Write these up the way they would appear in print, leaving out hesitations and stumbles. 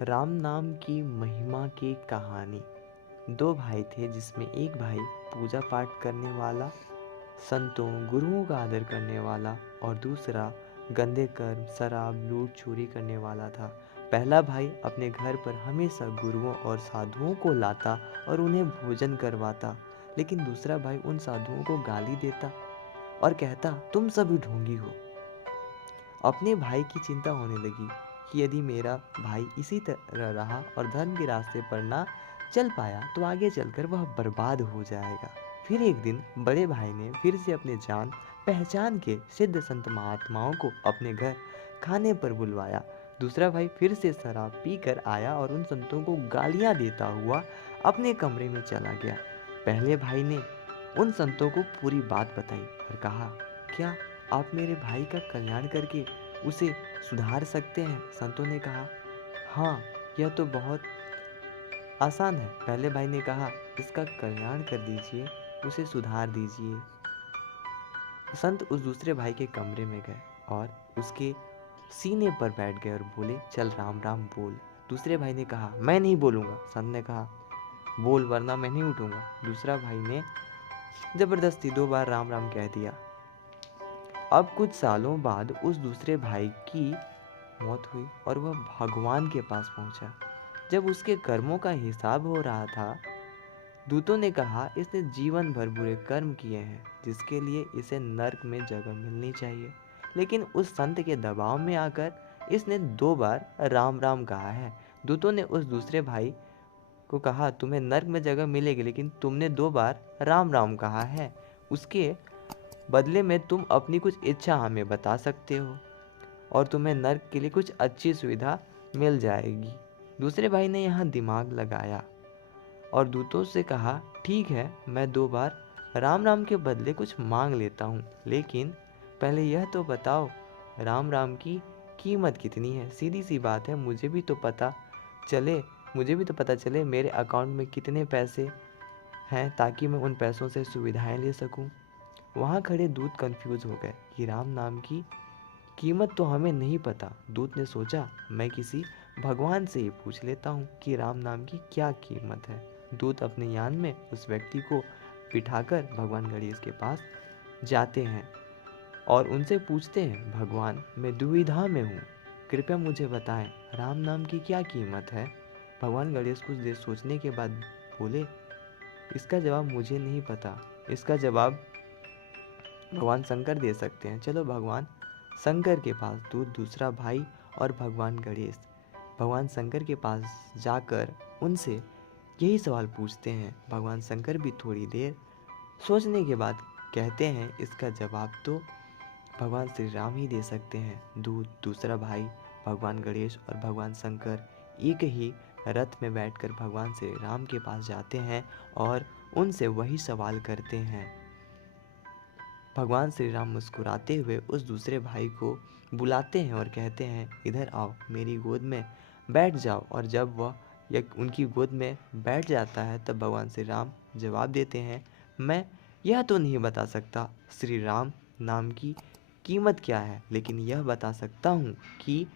राम नाम की महिमा की कहानी। दो भाई थे जिसमें एक भाई पूजा पाठ करने वाला, संतों गुरुओं का आदर करने वाला और दूसरा गंदे कर्म, शराब, लूट, चोरी करने वाला था। पहला भाई अपने घर पर हमेशा गुरुओं और साधुओं को लाता और उन्हें भोजन करवाता, लेकिन दूसरा भाई उन साधुओं को गाली देता और कहता, तुम सभी ढोंगी हो। अपने भाई की चिंता होने लगी कि यदि मेरा भाई इसी तरह रहा और धर्म के रास्ते पर ना चल पाया तो आगे चलकर वह बर्बाद हो जाएगा। फिर एक दिन बड़े भाई ने फिर से अपने जान पहचान के सिद्ध संत महात्माओं को अपने घर खाने पर बुलवाया। दूसरा भाई फिर से शराब पी कर आया और उन संतों को गालियां देता हुआ अपने कमरे में चला गया। पहले भाई ने उन संतों को पूरी बात बताई और कहा, क्या आप मेरे भाई का कल्याण करके उसे सुधार सकते हैं? संतों ने कहा, हाँ, यह तो बहुत आसान है। पहले भाई ने कहा, इसका कल्याण कर दीजिए, उसे सुधार दीजिए। संत उस दूसरे भाई के कमरे में गए और उसके सीने पर बैठ गए और बोले, चल राम राम बोल। दूसरे भाई ने कहा, मैं नहीं बोलूँगा। संत ने कहा, बोल वरना मैं नहीं उठूँगा। दूसरा भाई ने जबरदस्ती 2 बार राम राम कह दिया। अब कुछ सालों बाद उस दूसरे भाई की मौत हुई और वह भगवान के पास पहुंचा। जब उसके कर्मों का हिसाब हो रहा था, दूतों ने कहा, इसने जीवन भर बुरे कर्म किए हैं, जिसके लिए इसे नर्क में जगह मिलनी चाहिए। लेकिन उस संत के दबाव में आकर इसने 2 बार राम राम कहा है। दूतों ने उस दूसरे भाई को कहा, तुम्हें नर्क में जगह मिलेगी, लेकिन तुमने 2 बार राम राम कहा है, उसके बदले में तुम अपनी कुछ इच्छा हमें बता सकते हो और तुम्हें नर्क के लिए कुछ अच्छी सुविधा मिल जाएगी। दूसरे भाई ने यहाँ दिमाग लगाया और दूतों से कहा, ठीक है, मैं 2 बार राम राम के बदले कुछ मांग लेता हूँ, लेकिन पहले यह तो बताओ, राम राम की कीमत कितनी है? सीधी सी बात है, मुझे भी तो पता चले मेरे अकाउंट में कितने पैसे हैं, ताकि मैं उन पैसों से सुविधाएं ले सकूं। वहाँ खड़े दूत कंफ्यूज हो गए कि राम नाम की कीमत तो हमें नहीं पता। दूत ने सोचा, मैं किसी भगवान से ही पूछ लेता हूँ कि राम नाम की क्या कीमत है। दूत अपने यान में उस व्यक्ति को बिठाकर भगवान गणेश के पास जाते हैं और उनसे पूछते हैं, भगवान, मैं दुविधा में हूँ, कृपया मुझे बताएं, राम नाम की क्या कीमत है? भगवान गणेश कुछ देर सोचने के बाद बोले, इसका जवाब मुझे नहीं पता, इसका जवाब भगवान शंकर दे सकते हैं। चलो भगवान शंकर के पास। दूत, दूसरा भाई और भगवान गणेश भगवान शंकर के पास जाकर उनसे यही सवाल पूछते हैं। भगवान शंकर भी थोड़ी देर सोचने के बाद कहते हैं, इसका जवाब तो भगवान श्री राम ही दे सकते हैं। दूत, दूसरा भाई, भगवान गणेश और भगवान शंकर एक ही रथ में बैठकर भगवान श्री राम के पास जाते हैं और उनसे वही सवाल करते हैं। भगवान श्री राम मुस्कुराते हुए उस दूसरे भाई को बुलाते हैं और कहते हैं, इधर आओ, मेरी गोद में बैठ जाओ। और जब वह उनकी गोद में बैठ जाता है तब भगवान श्री राम जवाब देते हैं, मैं यह तो नहीं बता सकता श्री राम नाम की कीमत क्या है, लेकिन यह बता सकता हूँ कि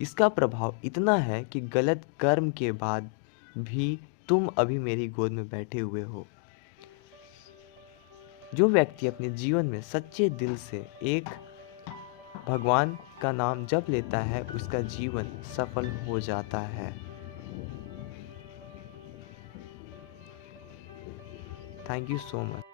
इसका प्रभाव इतना है कि गलत कर्म के बाद भी तुम अभी मेरी गोद में बैठे हुए हो। जो व्यक्ति अपने जीवन में सच्चे दिल से एक भगवान का नाम जप लेता है, उसका जीवन सफल हो जाता है। Thank you so much.